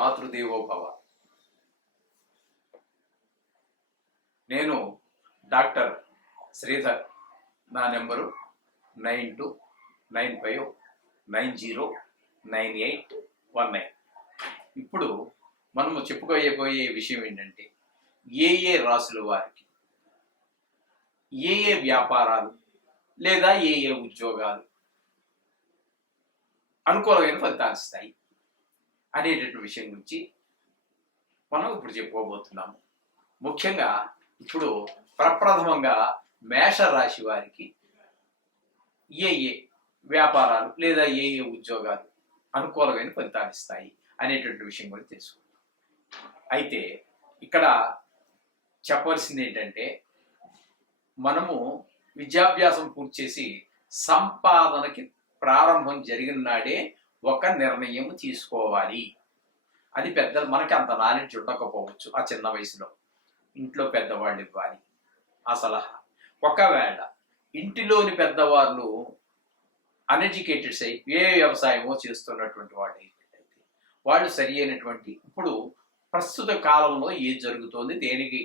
మాతృదేవో భవ. నేను డాక్టర్ శ్రీధర్. నా నెంబరు 9295909819. ఇప్పుడు మనము చెప్పుకోబోయే విషయం ఏంటంటే, ఏ రాసుల వారికి ఏ వ్యాపారాలు లేదా ఏ ఉద్యోగాలు అనుకూలమైన ఫలితాలు ఇస్తాయి అనేటటువంటి విషయం గురించి మనం ఇప్పుడు చెప్పుకోబోతున్నాము. ముఖ్యంగా ఇప్పుడు ప్రప్రథమంగా మేషరాశి వారికి ఏ వ్యాపారాలు లేదా ఏ ఉద్యోగాలు అనుకూలమైన ఫలితాలు ఇస్తాయి అనేటువంటి విషయం కూడా తెలుసుకుందాం. అయితే ఇక్కడ చెప్పవలసింది ఏంటంటే, మనము విద్యాభ్యాసం పూర్తి చేసి సంపాదనకి ప్రారంభం జరిగిన నాడే ఒక నిర్ణయం తీసుకోవాలి. అది మనకి అంత నాలెడ్జ్ ఉండకపోవచ్చు. ఆ చిన్న వయసులో ఇంట్లో పెద్దవాళ్ళు ఇవ్వాలి ఆ సలహా. ఒకవేళ ఇంటిలోని పెద్దవాళ్ళు అన్ఎడ్యుకేటెడ్స్ అయి ఏ వ్యవసాయమో చేస్తున్నటువంటి వాళ్ళు అయితే వాళ్ళు సరి అయినటువంటి ఇప్పుడు ప్రస్తుత కాలంలో ఏం జరుగుతోంది, దేనికి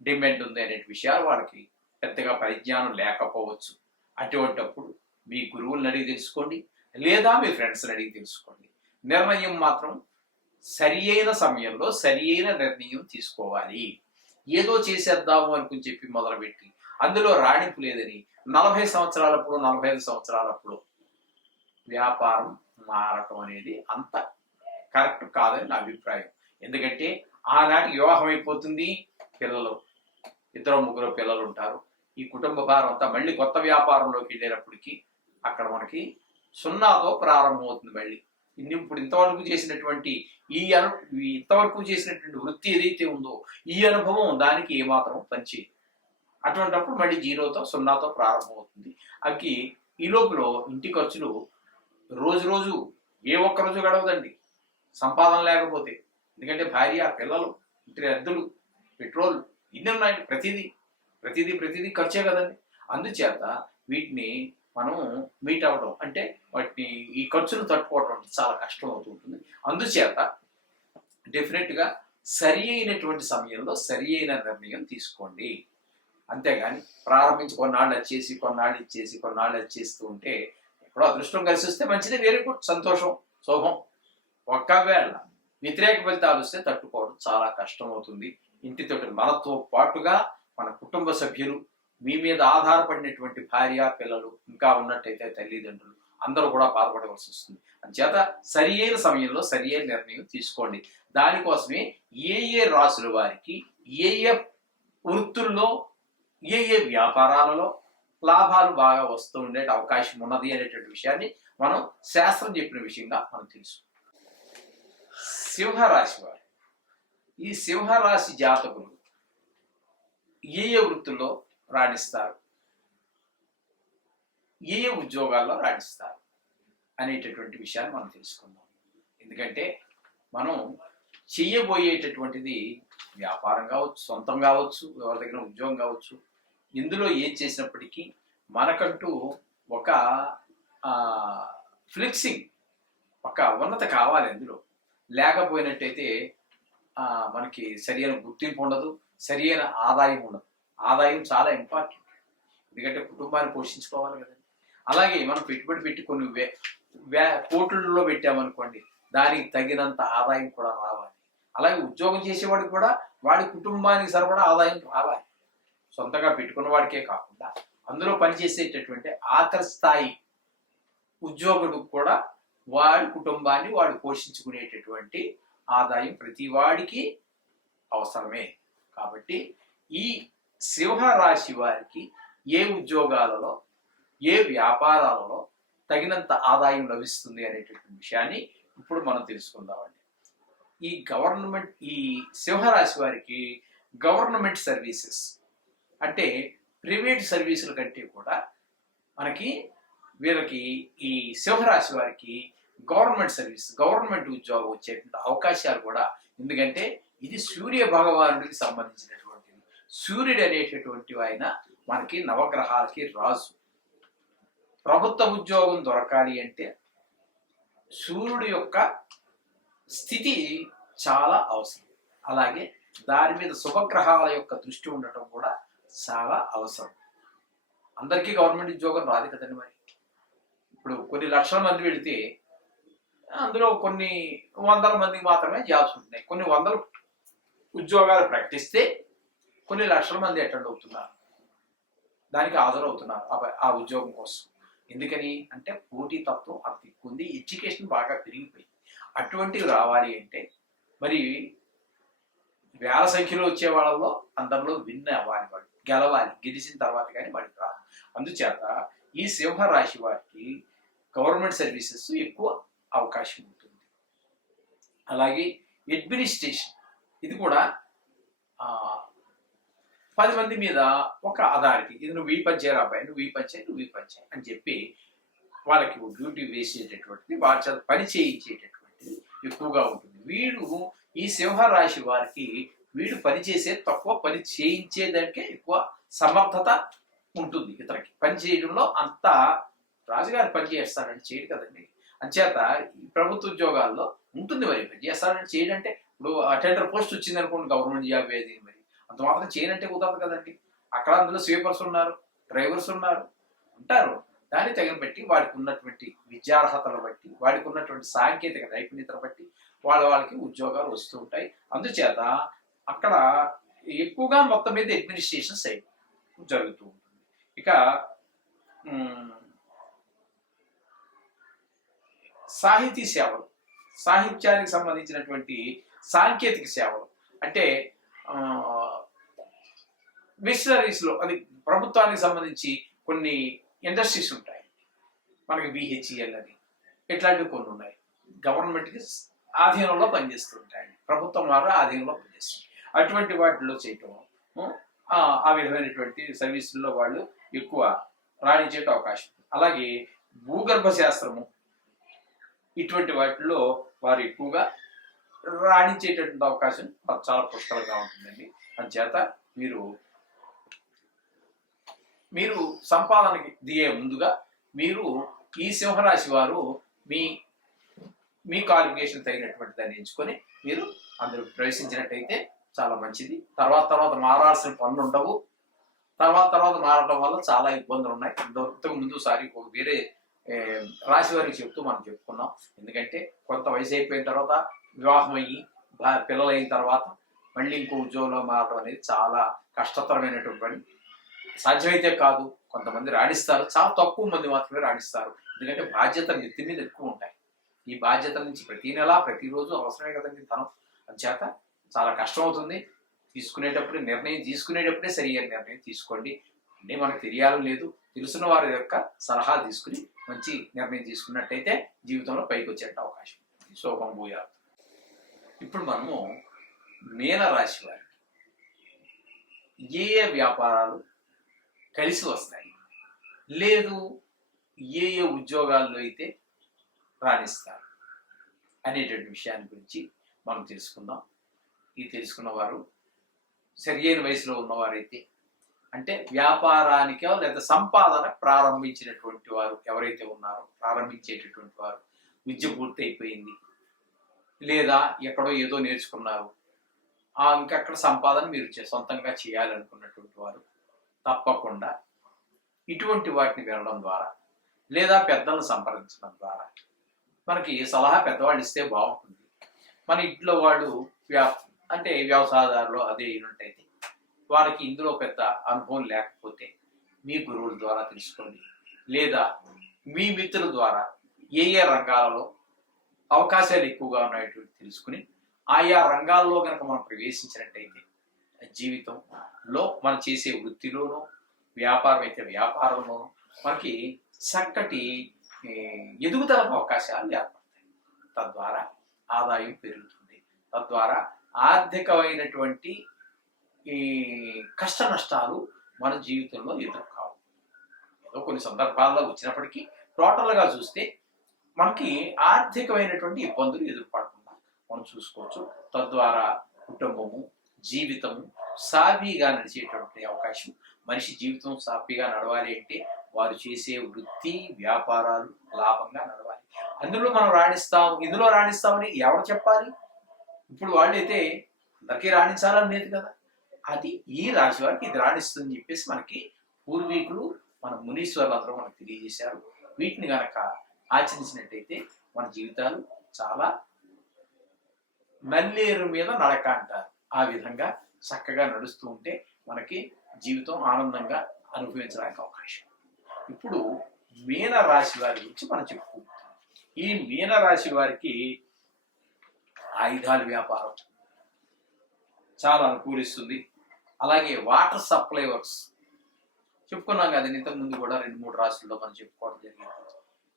డిమాండ్ ఉంది అనే విషయాలు వాళ్ళకి పెద్దగా పరిజ్ఞానం లేకపోవచ్చు. అటువంటప్పుడు మీ గురువులను అడిగి తెలుసుకోండి, లేదా మీ ఫ్రెండ్స్ని అడిగి తెలుసుకోండి. నిర్ణయం మాత్రం సరి అయిన సమయంలో సరి అయిన నిర్ణయం తీసుకోవాలి. ఏదో చేసేద్దాము అనుకుని చెప్పి మొదలుపెట్టి అందులో రాణింపు లేదని 40 సంవత్సరాలప్పుడు 45 సంవత్సరాలప్పుడు వ్యాపారం మారటం అనేది అంత కరెక్ట్ కాదని నా అభిప్రాయం. ఎందుకంటే ఆనాటికి వివాహం అయిపోతుంది, పిల్లలు 2-3 పిల్లలు ఉంటారు. ఈ కుటుంబ భారం అంతా మళ్ళీ కొత్త వ్యాపారంలోకి వెళ్ళేటప్పటికి అక్కడ మనకి 0తో ప్రారంభమవుతుంది. మళ్ళీ ఇప్పుడు ఇంతవరకు చేసినటువంటి వృత్తి ఏదైతే ఉందో ఈ అనుభవం దానికి ఏమాత్రం పనిచేయదు. అటువంటిప్పుడు మళ్ళీ 0తో ప్రారంభమవుతుంది. ఈ లోపల ఇంటి ఖర్చులు రోజు ఏ ఒక్క రోజు గడవదండి సంపాదన లేకపోతే. ఎందుకంటే భార్య, పిల్లలు, ఇంటి అద్దెలు, పెట్రోల్ ఇన్ని ఉన్నాయి. ప్రతిదీ ఖర్చే కదండి. అందుచేత వీటిని మనం మీట్ అవ్వడం అంటే వాటిని ఈ ఖర్చులు తట్టుకోవడం చాలా కష్టం అవుతుంటుంది. అందుచేత డెఫినెట్గా సరి అయినటువంటి సమయంలో సరి అయిన నిర్ణయం తీసుకోండి. అంతేగాని ప్రారంభించి కొన్నాళ్ళు వచ్చేస్తూ ఉంటే ఎప్పుడో అదృష్టం కలిసి వస్తే మంచిదే, వెరీ గుడ్, సంతోషం, శోభం. ఒకవేళ వ్యతిరేక ఫలితాలు వస్తే తట్టుకోవడం చాలా కష్టం అవుతుంది. ఇంటితో మనతో పాటుగా మన కుటుంబ సభ్యులు, మీ మీద ఆధారపడినటువంటి భార్య, పిల్లలు, ఇంకా ఉన్నట్టయితే తల్లిదండ్రులు అందరూ కూడా బాధపడవలసి వస్తుంది. అందుచేత సరి అయిన సమయంలో సరి అయిన నిర్ణయం తీసుకోండి. దానికోసమే ఏ రాసుల వారికి ఏ వృత్తుల్లో ఏ వ్యాపారాలలో లాభాలు బాగా వస్తూ ఉండే అవకాశం ఉన్నది అనేటువంటి విషయాన్ని మనం శాస్త్రం చెప్పిన విషయంగా మనం తెలుసు. సింహరాశి వారు, ఈ సింహరాశి జాతకులు ఏ వృత్తుల్లో రాణిస్తారు, ఏ ఉద్యోగాల్లో రాణిస్తారు అనేటటువంటి విషయాన్ని మనం తెలుసుకుందాం. ఎందుకంటే మనం చెయ్యబోయేటటువంటిది వ్యాపారం కావచ్చు, సొంతం కావచ్చు, ఎవరి దగ్గర ఉద్యోగం కావచ్చు. ఇందులో ఏం చేసినప్పటికీ మనకంటూ ఒక ఫ్లెక్సింగ్, ఒక ఉన్నత కావాలి. అందులో లేకపోయినట్టయితే మనకి సరైన గుర్తింపు ఉండదు, సరైన ఆదాయం ఉండదు. ఆదాయం చాలా ఇంపార్టెంట్, ఎందుకంటే కుటుంబాన్ని పోషించుకోవాలి కదండి. అలాగే మనం పెట్టుబడి పెట్టి కొన్ని కోట్లలో పెట్టామనుకోండి, దానికి తగినంత ఆదాయం కూడా రావాలి. అలాగే ఉద్యోగం చేసేవాడికి కూడా వాడి కుటుంబానికి సరిపడా ఆదాయం రావాలి. సొంతంగా పెట్టుకున్న వాడికే కాకుండా అందులో పనిచేసేటటువంటి ఆఖరి స్థాయి ఉద్యోగుడు కూడా వాడి కుటుంబాన్ని వాడు పోషించుకునేటటువంటి ఆదాయం ప్రతి వాడికి అవసరమే. కాబట్టి ఈ సింహరాశి వారికి ఏ ఉద్యోగాలలో, ఏ వ్యాపారాలలో తగినంత ఆదాయం లభిస్తుంది అనేటటువంటి విషయాన్ని ఇప్పుడు మనం తెలుసుకుందామండి. ఈ సింహరాశి వారికి గవర్నమెంట్ సర్వీసెస్ అంటే ప్రైవేట్ సర్వీసుల కంటే కూడా వీళ్ళకి ఈ సింహరాశి వారికి గవర్నమెంట్ ఉద్యోగం వచ్చేటువంటి అవకాశాలు కూడా. ఎందుకంటే ఇది సూర్య భగవానుడికి సంబంధించినటువంటిది. సూర్యుడు అనేటటువంటి ఆయన మనకి నవగ్రహాలకి రాజు. ప్రభుత్వ ఉద్యోగం దొరకాలి అంటే సూర్యుడి యొక్క స్థితి చాలా అవసరం. అలాగే దాని మీద శుభగ్రహాల యొక్క దృష్టి ఉండటం కూడా చాలా అవసరం. అందరికీ గవర్నమెంట్ ఉద్యోగం రాదు కదండి. మరి ఇప్పుడు కొన్ని లక్షల మంది పెడితే అందులో కొన్ని వందల మందికి మాత్రమే జాబ్స్ ఉంటున్నాయి. కొన్ని వందల ఉద్యోగాలు ప్రకటిస్తే కొన్ని లక్షల మంది అటెండ్ అవుతున్నారు, దానికి హాజరవుతున్నారు ఆ ఉద్యోగం కోసం. ఎందుకని అంటే పోటీ తత్వం అంత ఎక్కువ ఉంది, ఎడ్యుకేషన్ బాగా పెరిగిపోయింది. అటువంటివి రావాలి అంటే మరి వేల సంఖ్యలో వచ్చే వాళ్ళలో అందరిలో విన్ అవ్వాలి, వాడు గెలవాలి. గెలిచిన తర్వాత కానీ వాడికి రాదు. అందుచేత ఈ సింహరాశి వారికి గవర్నమెంట్ సర్వీసెస్ ఎక్కువ అవకాశం ఉంటుంది. అలాగే అడ్మినిస్ట్రేషన్, ఇది కూడా 10 మంది మీద ఒక అథారిటీ, ఇది నువ్వు ఈ పని చేయరా అబ్బాయి, నువ్వు ఈ పని చేయి, నువ్వు ఈ పని చేయి అని చెప్పి వాళ్ళకి డ్యూటీ వేసేటటువంటిది, వాళ్ళ చేత పని చేయించేటటువంటిది ఎక్కువగా ఉంటుంది. వీడు ఈ సింహరాశి వారికి వీడు పని చేసే తక్కువ, పని చేయించేదానికే ఎక్కువ సమర్థత ఉంటుంది. ఇతనికి పని చేయడంలో అంత రాజుగారి పని చేస్తాడంటే చేయడు కదండి. అంచేత ఈ ప్రభుత్వ ఉద్యోగాల్లో ఉంటుంది. మరి పని చేస్తాడంటే చేయడంటే ఇప్పుడు అటెండర్ పోస్ట్ వచ్చింది అనుకోండి, గవర్నమెంట్ జాబ్ ఏది, మరి అంత మాత్రం చేయనంటే కుదరదు కదండి. అక్కడ అందులో స్వీపర్స్ ఉన్నారు, డ్రైవర్స్ ఉన్నారు, ఉంటారు. దాన్ని తగిన బట్టి వాడికి ఉన్నటువంటి విద్యార్హతలు బట్టి, వాడికి ఉన్నటువంటి సాంకేతిక నైపుణ్యతను బట్టి వాళ్ళకి ఉద్యోగాలు వస్తూ ఉంటాయి. అందుచేత అక్కడ ఎక్కువగా మొత్తం మీద అడ్మినిస్ట్రేషన్ సైడ్ జరుగుతూ ఉంటుంది. ఇక సాహితీ సేవలు, సాహిత్యానికి సంబంధించినటువంటి సాంకేతిక సేవలు అంటే మిషనరీస్లో, అది ప్రభుత్వానికి సంబంధించి కొన్ని ఇండస్ట్రీస్ ఉంటాయి. మనకి బిహెచ్ఈఎల్ అని ఇట్లాంటివి కొన్ని ఉన్నాయి, గవర్నమెంట్కి ఆధీనంలో పనిచేస్తూ ఉంటాయి, ప్రభుత్వం వారు ఆధీనంలో పనిచేస్తుంది. అటువంటి వాటిలో చేయటం, ఆ విధమైనటువంటి సర్వీసుల్లో వాళ్ళు ఎక్కువ రాణించే అవకాశం. అలాగే భూగర్భ శాస్త్రము, ఇటువంటి వాటిల్లో వారు ఎక్కువగా రాణించేటటువంటి అవకాశం చాలా పుష్కలంగా ఉంటుందండి. అందుచేత మీరు సంపాదనకి దిగే ముందుగా మీరు ఈ సింహరాశి వారు మీ క్వాలిఫికేషన్ తగినటువంటి దాన్ని ఎంచుకొని మీరు అందరూ ప్రవేశించినట్టయితే చాలా మంచిది. తర్వాత మారాల్సిన పనులు ఉండవు. తర్వాత మారడం వల్ల చాలా ఇబ్బందులు ఉన్నాయి. ఇంతకు ముందు సారి వేరే రాశి వారికి చెప్తూ మనం చెప్పుకున్నాం. ఎందుకంటే కొంత వయసు అయిపోయిన తర్వాత వివాహం అయ్యి పిల్లలు అయిన తర్వాత మళ్ళీ ఇంకో ఉద్యోగంలో మారడం అనేది చాలా కష్టతరమైనటువంటి పని. సాధ్యమైతే కాదు, కొంతమంది రాణిస్తారు, చాలా తక్కువ మంది మాత్రమే రాణిస్తారు. ఎందుకంటే బాధ్యతలు నెత్తి మీద ఎక్కువ ఉంటాయి. ఈ బాధ్యతల నుంచి ప్రతి నెల ప్రతిరోజు అవసరమే కదండి ధనం. అందుచేత చాలా కష్టం అవుతుంది. నిర్ణయం తీసుకునేటప్పుడే సరియైన నిర్ణయం తీసుకోండి. అంటే మనకు తెలియాలని లేదు, తెలుసున్న వారి యొక్క సలహా తీసుకుని మంచి నిర్ణయం తీసుకున్నట్టయితే జీవితంలో పైకి వచ్చే అవకాశం. శోభం భూయాలు. ఇప్పుడు మనము మీనరాశి వారికి ఏ వ్యాపారాలు కలిసి వస్తాయి, లేదు ఏ ఉద్యోగాల్లో అయితే రాణిస్తారు అనేటువంటి విషయాన్ని గురించి మనం తెలుసుకుందాం. ఇది తెలుసుకున్న వారు సరియైన వయసులో ఉన్నవారైతే, అంటే వ్యాపారానికో లేదా సంపాదన ప్రారంభించినటువంటి వారు ఎవరైతే ఉన్నారో, ప్రారంభించేటటువంటి వారు విద్య పూర్తి అయిపోయింది, లేదా ఎక్కడో ఏదో నేర్చుకున్నారు, ఇంకక్కడ సంపాదన మీరు సొంతంగా చేయాలనుకున్నటువంటి వారు తప్పకుండా ఇటువంటి వాటిని వినడం ద్వారా లేదా పెద్దలను సంప్రదించడం ద్వారా, మనకి సలహా పెద్దవాళ్ళు ఇస్తే బాగుంటుంది. మన ఇంట్లో వాళ్ళు అంటే వ్యవసాయదారులు అదే అయినట్టయితే వారికి ఇందులో పెద్ద అనుభవం లేకపోతే మీ గురువుల ద్వారా తెలుసుకోండి, లేదా మీ మిత్రుల ద్వారా ఏ రంగాలలో అవకాశాలు ఎక్కువగా ఉన్నాయో తెలుసుకుని ఆయా రంగాల్లో కనుక మనం ప్రవేశించినట్టయితే జీవితంలో మనం చేసే వృత్తిలోనూ, వ్యాపారం అయితే వ్యాపారంలోనూ మనకి చక్కటి ఎదుగుదలకు అవకాశాలు ఏర్పడతాయి. తద్వారా ఆదాయం పెరుగుతుంది. తద్వారా ఆర్థికమైనటువంటి ఈ కష్ట నష్టాలు మన జీవితంలో ఎదుర్కావు. ఏదో కొన్ని సందర్భాల్లో వచ్చినప్పటికీ టోటల్గా చూస్తే మనకి ఆర్థికమైనటువంటి ఇబ్బందులు ఎదుర్పడకుండా మనం చూసుకోవచ్చు. తద్వారా కుటుంబము, జీవితము సాఫీగా నడిచేటువంటి అవకాశం. మనిషి జీవితం సాఫీగా నడవాలి అంటే వారు చేసే వృత్తి వ్యాపారాలు లాభంగా నడవాలి. అందులో మనం రాణిస్తాం, ఇందులో రాణిస్తామని ఎవరు చెప్పాలి? ఇప్పుడు వాళ్ళైతే అందరికీ రాణించాలని లేదు కదా, అది ఈ రాశి వారికి ఇది రాణిస్తుందని చెప్పేసి మనకి పూర్వీకులు మన మునీశ్వరులు అందరూ మనకు తెలియజేశారు. వీటిని గనక ఆచరించినట్టయితే మన జీవితాలు చాలా నల్లేరు మీద నడక అంటారు, ఆ విధంగా చక్కగా నడుస్తూ ఉంటే మనకి జీవితం ఆనందంగా అనుభవించడానికి అవకాశం. ఇప్పుడు మీన రాశి వారి గురించి మనం చెప్పుకుంటాం. ఈ మీన రాశి వారికి ఆయుధాల వ్యాపారం చాలా అనుకూలిస్తుంది. అలాగే వాటర్ సప్లై వర్క్స్ చెప్పుకున్నాం కదా ఇంతకు ముందు కూడా 2-3 రాశుల్లో మనం చెప్పుకోవడం జరిగింది.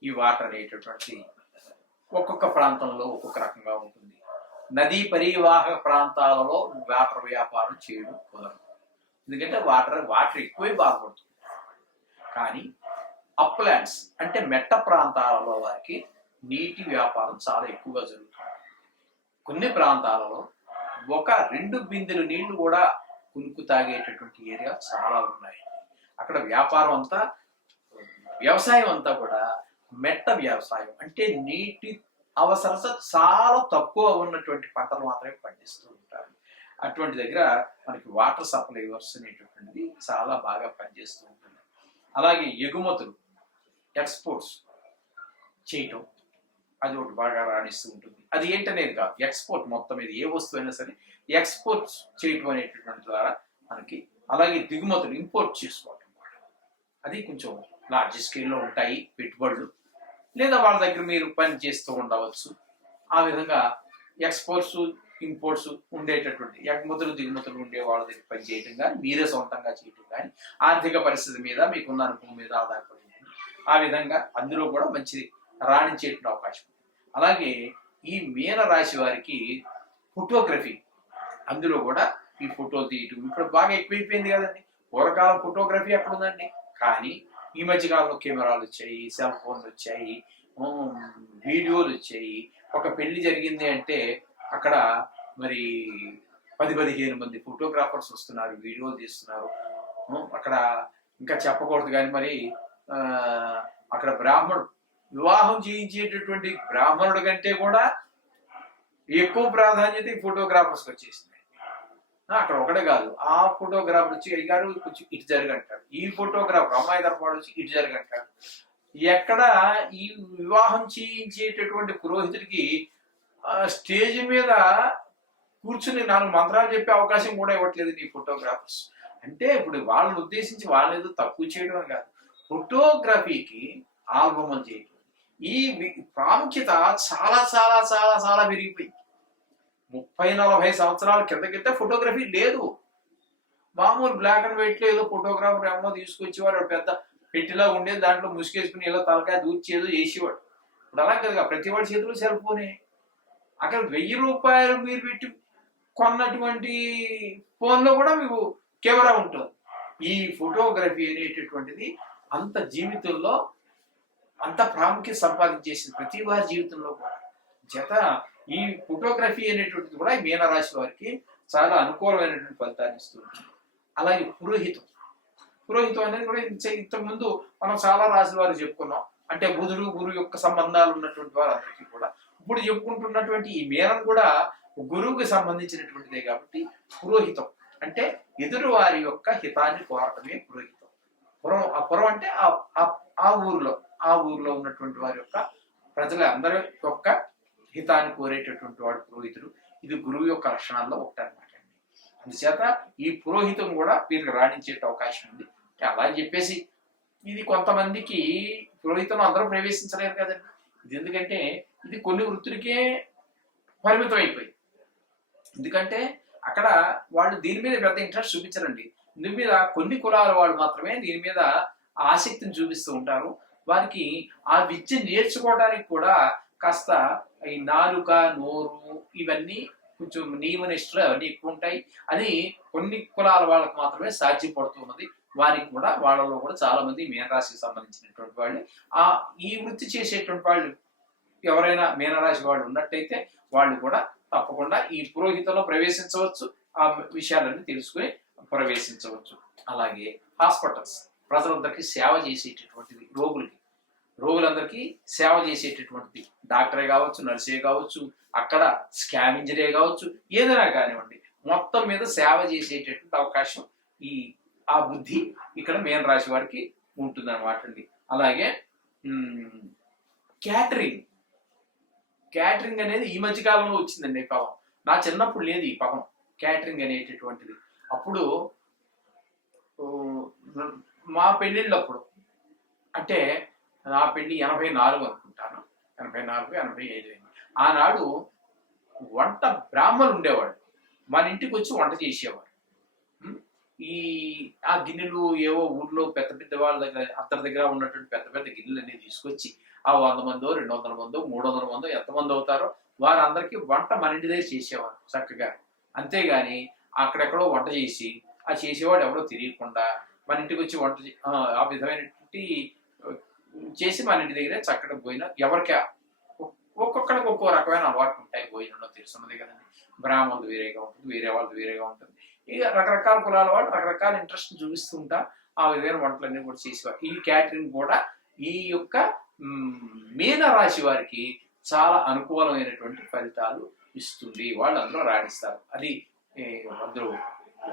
ఈ వాటర్ అనేటటువంటి ఒక్కొక్క ప్రాంతంలో ఒక్కొక్క రకంగా ఉంటుంది. నదీ పరివాహక ప్రాంతాలలో వాటర్ వ్యాపారం చేయడం కుదరదు, ఎందుకంటే వాటర్ ఎక్కువే బాగుపడుతుంది. కానీ అప్లాండ్స్ అంటే మెట్ట ప్రాంతాలలో వారికి నీటి వ్యాపారం చాలా ఎక్కువగా జరుగుతుంది. కొన్ని ప్రాంతాలలో 1-2 బిందెలు నీళ్లు కూడా కునుకు తాగేటటువంటి ఏరియా చాలా ఉన్నాయి. అక్కడ వ్యాపారం అంతా, వ్యవసాయం అంతా కూడా మెట్ట వ్యవసాయం, అంటే నీటి అవసరత చాలా తక్కువ ఉన్నటువంటి పంటలు మాత్రమే పండిస్తూ ఉంటారు. అటువంటి దగ్గర మనకి వాటర్ సప్లై వర్క్స్ అనేటటువంటిది చాలా బాగా పనిచేస్తూ ఉంటుంది. అలాగే ఎగుమతులు, ఎక్స్పోర్ట్స్ చేయటం అది ఒకటి బాగా రాణిస్తూ ఉంటుంది. అది ఏంటనేది కాదు, ఎక్స్పోర్ట్ మొత్తం మీద ఏ వస్తువు అయినా సరే ఎక్స్పోర్ట్ చేయటం అనేటటువంటి ద్వారా మనకి. అలాగే దిగుమతులు, ఇంపోర్ట్ చేసుకోవటం, అది కొంచెం లార్జ్ స్కేల్లో ఉంటాయి పెట్టుబడులు, లేదా వాళ్ళ దగ్గర మీరు పని చేస్తూ ఉండవచ్చు. ఆ విధంగా ఎక్స్పోర్ట్స్ ఇంపోర్ట్స్ ఉండేటటువంటి ఎగుమతులు దిగుమతులు ఉండే వాళ్ళ దగ్గర పని చేయటం కానీ, మీరే సొంతంగా చేయటం కానీ, ఆర్థిక పరిస్థితి మీద మీకున్న అనుభవం మీద ఆధారపడి ఉంటుంది. ఆ విధంగా అందులో కూడా మంచి రాణించేటువంటి అవకాశం. అలాగే ఈ మీన రాశి వారికి ఫోటోగ్రఫీ, అందులో కూడా ఈ ఫోటోలు తీయటం ఇప్పుడు బాగా ఎక్కువైపోయింది కదండి. పూర్వకాలం ఫోటోగ్రఫీ ఎక్కడ ఉందండి, కానీ ఈ మధ్యకాలంలో కెమెరాలు వచ్చాయి, సెల్ ఫోన్లు వచ్చాయి, వీడియోలు వచ్చాయి. ఒక పెళ్లి జరిగింది అంటే అక్కడ మరి 10-15 మంది ఫోటోగ్రాఫర్స్ వస్తున్నారు, వీడియోలు తీస్తున్నారు. అక్కడ ఇంకా చెప్పకూడదు కానీ మరి అక్కడ వివాహం చేయించేటటువంటి బ్రాహ్మణుడి కంటే కూడా ఎక్కువ ప్రాధాన్యత ఈ ఫోటోగ్రాఫర్స్కి వచ్చేసింది. అక్కడ ఒకటే కాదు, ఆ ఫోటోగ్రాఫర్ వచ్చి అయ్యారు కొంచెం ఇటు జరగంటాడు, ఈ ఫోటోగ్రాఫర్ అమ్మాయి తరఫు వచ్చి ఇటు జరగంటాడు. ఎక్కడ ఈ వివాహం చేయించేటటువంటి పురోహితుడికి స్టేజ్ మీద కూర్చుని 4 మంత్రాలు చెప్పే అవకాశం కూడా ఇవ్వట్లేదు ఈ ఫోటోగ్రాఫర్స్. అంటే ఇప్పుడు వాళ్ళని ఉద్దేశించి వాళ్ళని ఏదో తక్కువ చేయడం అని కాదు, ఫోటోగ్రఫీకి ఆల్బమ్ చేయడం ఈ ప్రాముఖ్యత చాలా చాలా చాలా చాలా పెరిగిపోయింది. 30-40 సంవత్సరాల కిందకితే ఫోటోగ్రఫీ లేదు. మామూలు బ్లాక్ అండ్ వైట్ లో ఏదో ఫోటోగ్రాఫర్ ఏమో తీసుకొచ్చేవాడు, పెద్ద పెట్టిలా ఉండేది, దాంట్లో ముసుగేసుకుని ఏదో తలకాయ దూర్చి ఏదో చేసేవాడు. ఇప్పుడు అలా కదా, ప్రతి వాడి చేతిలో సెల్ ఫోనే. అక్కడ 1000 రూపాయలు మీరు పెట్టి కొన్నటువంటి ఫోన్లో కూడా మీకు కెమెరా ఉంటుంది. ఈ ఫోటోగ్రఫీ అనేటటువంటిది అంత జీవితంలో అంత ప్రాముఖ్యత సంపాదించేసింది ప్రతి వారి జీవితంలో కూడా. జత ఈ ఫోటోగ్రఫీ అనేటువంటిది కూడా ఈ మీనరాశి వారికి చాలా అనుకూలమైనటువంటి ఫలితాన్ని ఇస్తుంది. అలాగే పురోహితం అనేది కూడా ఇంతకుముందు మనం చాలా రాశుల వారు చెప్పుకున్నాం. అంటే బుధుడు గురువు యొక్క సంబంధాలు ఉన్నటువంటి వారందరికీ కూడా ఇప్పుడు చెప్పుకుంటున్నటువంటి ఈ మీనం కూడా గురువుకి సంబంధించినటువంటిదే. కాబట్టి పురోహితం అంటే ఎదురు వారి యొక్క హితాన్ని కోరటమే పురోహితం. పురం అంటే ఆ ఊరిలో ఉన్నటువంటి వారి యొక్క ప్రజల అందరి యొక్క హితాన్ని కోరేటటువంటి వాడు పురోహితుడు. ఇది గురువు యొక్క లక్షణాల్లో ఒకటి అనమాట. అందుచేత ఈ పురోహితం కూడా వీరికి రాణించే అవకాశం ఉంది. అలా అని చెప్పేసి ఇది కొంతమందికి పురోహితం అందరూ ప్రవేశించలేరు కదండి. ఇది ఎందుకంటే ఇది కొన్ని వృత్తులకే పరిమితం అయిపోయింది. ఎందుకంటే అక్కడ వాళ్ళు దీని మీద పెద్ద ఇంట్రెస్ట్ చూపించరండి. దీని మీద కొన్ని కులాల వాళ్ళు మాత్రమే దీని మీద ఆసక్తిని చూపిస్తూ ఉంటారు. వారికి ఆ విద్య నేర్చుకోవడానికి కూడా కాస్త ఈ నాలుక నోరు ఇవన్నీ కొంచెం నియమనిష్టలు అవన్నీ ఎక్కువ ఉంటాయి. అది కొన్ని కులాల వాళ్ళకు మాత్రమే సాధ్యపడుతున్నది. వారికి కూడా వాళ్ళలో కూడా చాలా మంది మీనరాశికి సంబంధించినటువంటి వాళ్ళు ఈ వృత్తి చేసేటువంటి వాళ్ళు ఎవరైనా మీనరాశి వాళ్ళు ఉన్నట్టయితే వాళ్ళు కూడా తప్పకుండా ఈ పురోహితంలో ప్రవేశించవచ్చు, ఆ విషయాలన్నీ తెలుసుకుని ప్రవేశించవచ్చు. అలాగే హాస్పిటల్స్ ప్రజలందరికీ సేవ చేసేటటువంటిది, రోగులకి రోగులందరికీ సేవ చేసేటటువంటిది. డాక్టరే కావచ్చు, నర్సే కావచ్చు, అక్కడ స్కావెంజరే కావచ్చు, ఏదైనా కానివ్వండి, మొత్తం మీద సేవ చేసేటటువంటి అవకాశం ఈ ఆ బుద్ధి ఇక్కడ మీన రాశి వారికి ఉంటుంది అనమాట అండి. అలాగే క్యాటరింగ్ క్యాటరింగ్ అనేది ఈ మధ్య కాలంలో వచ్చిందండి ఈ పదం. నా చిన్నప్పుడు లేదు ఈ పదం క్యాటరింగ్ అనేటటువంటిది. అప్పుడు మా పెళ్ళిళ్ళప్పుడు, అంటే నా పెళ్లి 84 అనుకుంటాను, 84, 85 ఆనాడు వంట బ్రాహ్మణులు ఉండేవాడు, మన ఇంటికి వచ్చి వంట చేసేవారు. ఈ ఆ గిన్నెలు ఏవో ఊర్లో పెద్ద పెద్ద వాళ్ళ దగ్గర, అందరి దగ్గర ఉన్నటువంటి పెద్ద పెద్ద గిన్నెలు అన్ని తీసుకొచ్చి ఆ 100 మందో 200 మందో 300 మందో ఎంతమంది అవుతారో వారందరికీ వంట మన ఇంటి దగ్గర చేసేవారు చక్కగా. అంతేగాని అక్కడెక్కడో వంట చేసి ఆ చేసేవాడు ఎవరో తెలియకుండా మన ఇంటికి వచ్చి వంట ఆ విధమైనటువంటి చేసి మన ఇంటి దగ్గరే చక్కగా పోయిన ఎవరికి ఒక్కొక్కరికి ఒక్కో రకమైన అలవాట్లు ఉంటాయి. భోజనంలో తెలుసున్నది కదండి. బ్రాహ్మణులు వేరేగా ఉంటుంది, వేరే వాళ్ళు వేరేగా ఉంటుంది. ఇక రకరకాల కులాల వాళ్ళు రకరకాల ఇంట్రెస్ట్ చూపిస్తూ ఉంటా ఆ విధమైన వంటలన్నీ కూడా చేసేవారు. ఈ క్యాటరింగ్ కూడా ఈ యొక్క మీన రాశి వారికి చాలా అనుకూలమైనటువంటి ఫలితాలు ఇస్తుంది. వాళ్ళు అందులో రాణిస్తారు. అది అందరూ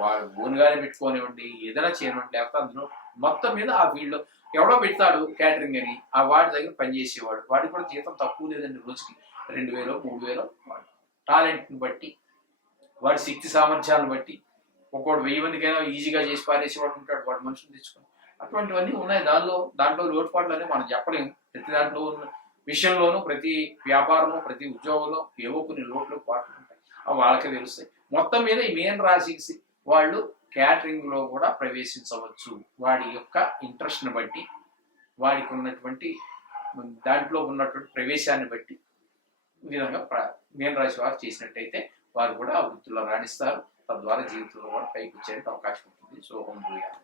వాళ్ళు ఓన్గానే పెట్టుకోనివ్వండి, ఏదైనా చేయనివ్వండి, లేకపోతే అందులో మొత్తం మీద ఆ ఫీల్డ్లో ఎవడో పెడతాడు క్యాటరింగ్ అని, ఆ వాడి దగ్గర పనిచేసేవాడు, వాడికి కూడా జీతం తక్కువ లేదండి, రోజుకి 2000 3000. వాడు టాలెంట్ని బట్టి, వాడి శక్తి సామర్థ్యాలను బట్టి ఒక్కోడు 1000 మందికైనా ఈజీగా చేసి పారేసేవాడు ఉంటాడు, వాడు మనుషులు తెచ్చుకొని. అటువంటివన్నీ ఉన్నాయి. దాంట్లో లోటుపాట్లు అని మనం చెప్పలేము. ప్రతి దాంట్లో ఉన్న విషయంలోనూ, ప్రతి వ్యాపారంలో, ప్రతి ఉద్యోగంలో ఏవో కొన్ని లోట్లు పాటలు ఉంటాయి, అవి వాళ్ళకే తెలుస్తాయి. మొత్తం మీద ఈ మీన రాశి వాళ్ళు క్యాటరింగ్ లో కూడా ప్రవేశించవచ్చు. వాడి యొక్క ఇంట్రెస్ట్ని బట్టి, వాడికి ఉన్నటువంటి దాంట్లో ఉన్నటువంటి ప్రవేశాన్ని బట్టి ఈ విధంగా మీన రాశి వారు చేసినట్టయితే వారు కూడా ఆ వృత్తిలో రాణిస్తారు. తద్వారా జీవితంలో కూడా పైకి వచ్చే అవకాశం ఉంటుంది. శుభం భూయాలు.